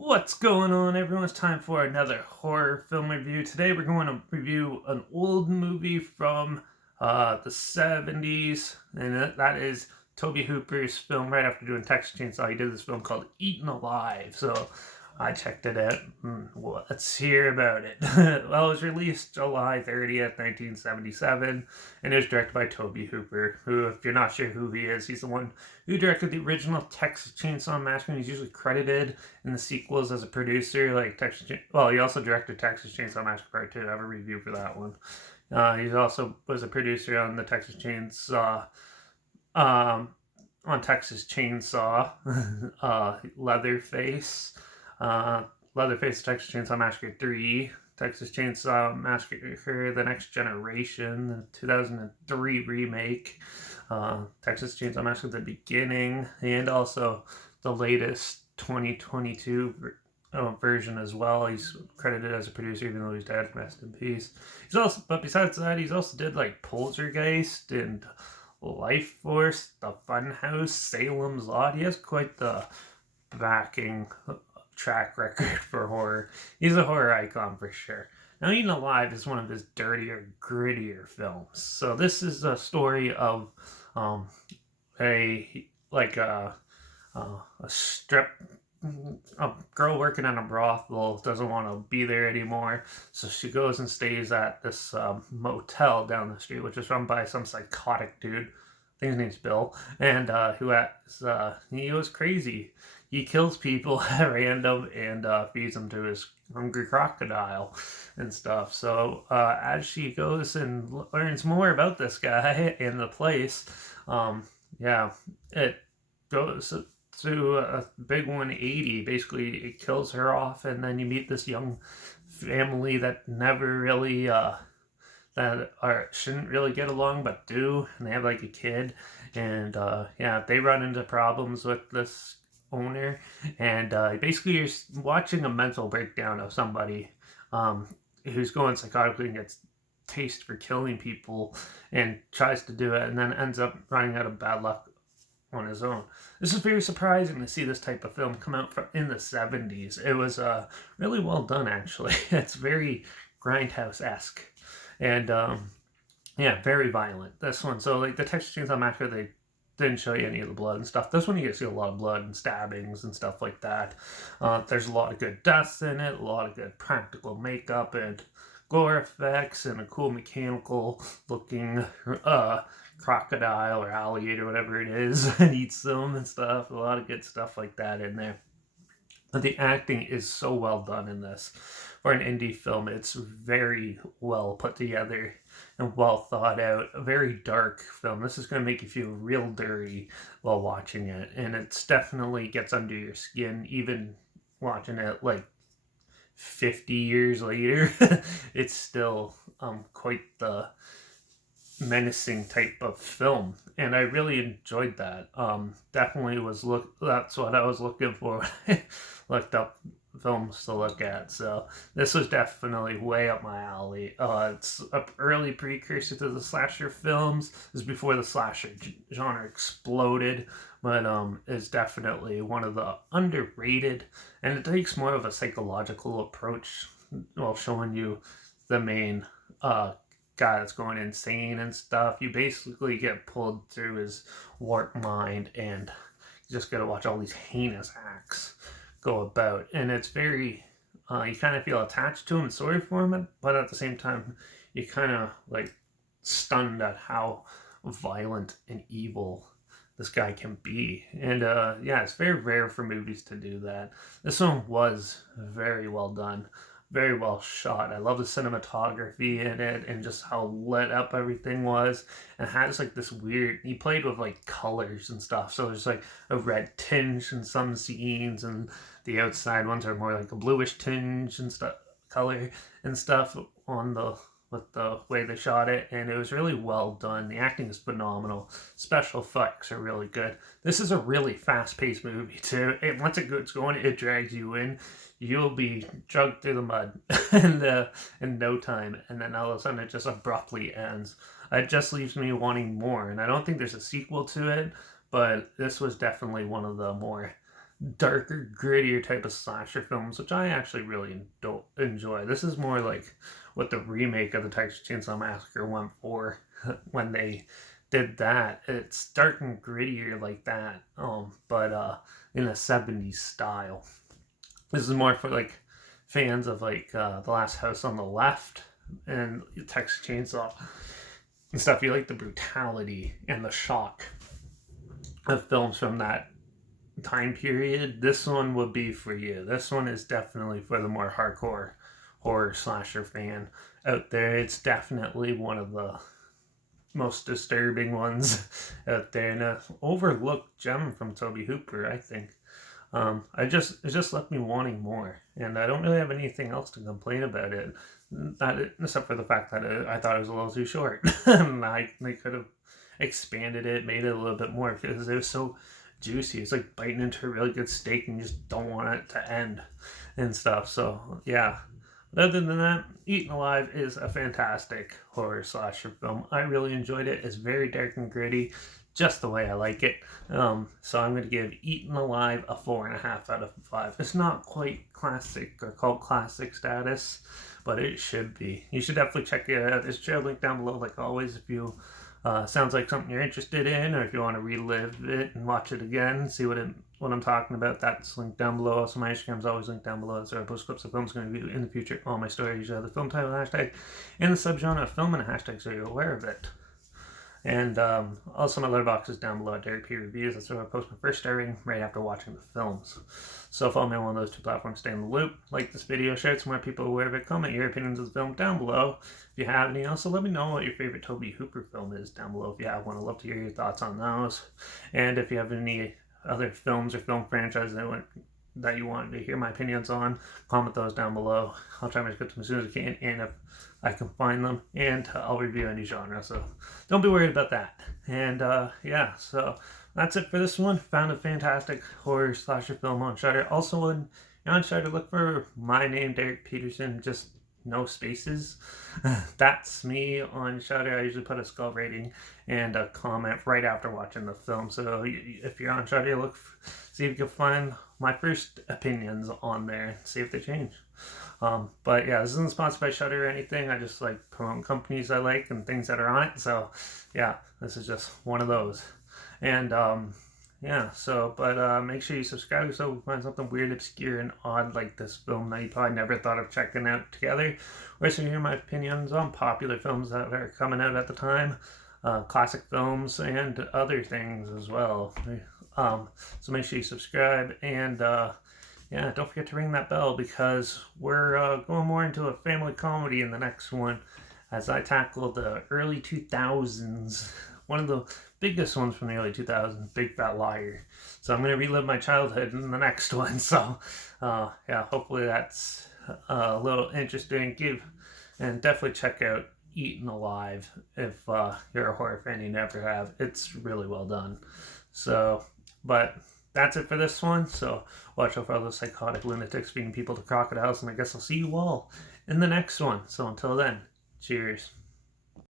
What's going on, everyone? It's time for another horror film review. Today we're going to review an old movie from the 70s, and that is Toby Hooper's film right after doing Texas Chainsaw. He did this film called Eaten Alive, so I checked it out. Let's hear about it. Well, it was released July 30th, 1977, and it was directed by Toby Hooper, who, if you're not sure who he is, he's the one who directed the original Texas Chainsaw Massacre. He's usually credited in the sequels as a producer, like Well, he also directed Texas Chainsaw Massacre Part 2. I have a review for that one. He also was a producer on the Texas Chainsaw, um, Leatherface, uh, Leatherface, Texas Chainsaw Massacre 3, Texas Chainsaw Massacre: The Next Generation, the 2003 remake, Texas Chainsaw Massacre: The Beginning, and also the latest 2022 version as well. He's credited as a producer, even though he's dead. Rest in peace. But besides that, he's also did like Poltergeist and Life Force, The Funhouse, Salem's Lot. He has quite the backing track record for horror. He's a horror icon for sure. Now, Eaten Alive is one of his dirtier, grittier films. So this is a story of um, a strip a girl working in a brothel doesn't want to be there anymore, so she goes and stays at this motel down the street, which is run by some psychotic dude. I think his name's Bill, and he goes crazy. He kills people at random and feeds them to his hungry crocodile and stuff. So as she goes and learns more about this guy and the place, yeah, it goes to a big 180. Basically, it kills her off, and then you meet this young family that never really shouldn't really get along, but do, and they have like a kid, and yeah, they run into problems with this owner, and basically you're watching a mental breakdown of somebody um, who's going psychotically and gets taste for killing people and tries to do it and then ends up running out of bad luck on his own. This is very surprising to see this type of film come out in the 70s. It was really well done, actually. It's very grindhouse esque. And yeah, very violent. This one, so like the Texas Chainsaw Massacre, they didn't show you any of the blood and stuff. This one, you get to see a lot of blood and stabbings and stuff like that. There's a lot of good deaths in it, a lot of good practical makeup and gore effects, and a cool mechanical looking crocodile or alligator, whatever it is, and eats them and stuff. A lot of good stuff like that in there. But the acting is so well done in this. For an indie film, it's very well put together and well thought out. A very dark film. This is going to make you feel real dirty while watching it, and it's definitely gets under your skin, even watching it like 50 years later. It's still quite the menacing type of film, and I really enjoyed that. Definitely was look that's what I was looking for when I looked up films to look at. So this was definitely way up my alley. It's an early precursor to the slasher films. This is before the slasher genre exploded, but is definitely one of the underrated, and it takes more of a psychological approach while showing you the main guy that's going insane and stuff. You basically get pulled through his warped mind, and you just gotta watch all these heinous acts go about. And it's very, you kind of feel attached to him and sorry for him, but at the same time, you kind of like stunned at how violent and evil this guy can be. And yeah, it's very rare for movies to do that. This one was very well done, very well shot. I love the cinematography in it and just how lit up everything was. And it has like this weird, he played with like colors and stuff. So there's like a red tinge in some scenes, and the outside ones are more like a bluish tinge and stuff, color and stuff on the with the way they shot it, and it was really well done. The acting is phenomenal. Special effects are really good. This is a really fast-paced movie too. Once it gets going, it drags you in. You'll be dragged through the mud in no time, and then all of a sudden it just abruptly ends. It just leaves me wanting more, and I don't think there's a sequel to it, but this was definitely one of the more darker, grittier type of slasher films, which I actually really enjoy. This is more like what the remake of the Texas Chainsaw Massacre went for when they did that. It's dark and grittier like that, but in a 70s style. This is more for like fans of like The Last House on the Left and Texas Chainsaw and stuff. You like the brutality and the shock of films from that time period. This one would be for you. This one is definitely for the more hardcore horror slasher fan out there. It's definitely one of the most disturbing ones out there, and an overlooked gem from Tobe Hooper, I think. It just left me wanting more, and I don't really have anything else to complain about it. Except for the fact that I thought it was a little too short. They could have expanded it, made it a little bit more because it was so juicy. It's like biting into a really good steak and you just don't want it to end and stuff. So yeah. But other than that, Eaten Alive is a fantastic horror slasher film. I really enjoyed it. It's very dark and gritty, just the way I like it. So I'm going to give Eaten Alive a 4.5 out of 5. It's not quite classic or cult classic status, but it should be. You should definitely check it out. There's a trail link down below, like always, if you sounds like something you're interested in, or if you want to relive it and watch it again, see what I'm talking about. That's linked down below. Also, my Instagram is always linked down below. So I post clips of films I'm going to review in the future. All my stories have the film title hashtag and the subgenre of film and a hashtag, so you're aware of it. And also my Letterbox is down below at Derek P Reviews. That's where I post my first star rating right after watching the films. So follow me on one of those two platforms, stay in the loop. Like this video, share it so more people are aware of it. Comment your opinions of the film down below if you have any. Also, let me know what your favorite Tobe Hooper film is down below if you have one. I'd love to hear your thoughts on those. And if you have any other films or film franchises that you want to hear my opinions on, comment those down below. I'll try to get them as soon as I can, and if I can find them, and I'll review any genre, so don't be worried about that. And yeah, so that's it for this one. Found a fantastic horror slasher film on Shudder. Also on Shudder, look for my name, Derek Peterson, just no spaces. That's me on Shudder. I usually put a skull rating and a comment right after watching the film. So if you're on Shudder, see if you can find my first opinions on there, see if they change. But yeah, this isn't sponsored by Shudder or anything. I just like promoting companies I like and things that are on it. So yeah, this is just one of those. And yeah, so but make sure you subscribe so we find something weird, obscure, and odd like this film that you probably never thought of checking out together. Or so you hear my opinions on popular films that are coming out at the time, classic films, and other things as well. So make sure you subscribe, and yeah, don't forget to ring that bell because we're going more into a family comedy in the next one as I tackle the early 2000s. One of the biggest ones from the early 2000s, Big Fat Liar. So I'm going to relive my childhood in the next one. So yeah, hopefully that's a little interesting. And definitely check out Eaten Alive if you're a horror fan you never have. It's really well done. So, but that's it for this one. So watch out for all those psychotic lunatics feeding people to crocodiles, and I guess I'll see you all in the next one. So until then, cheers.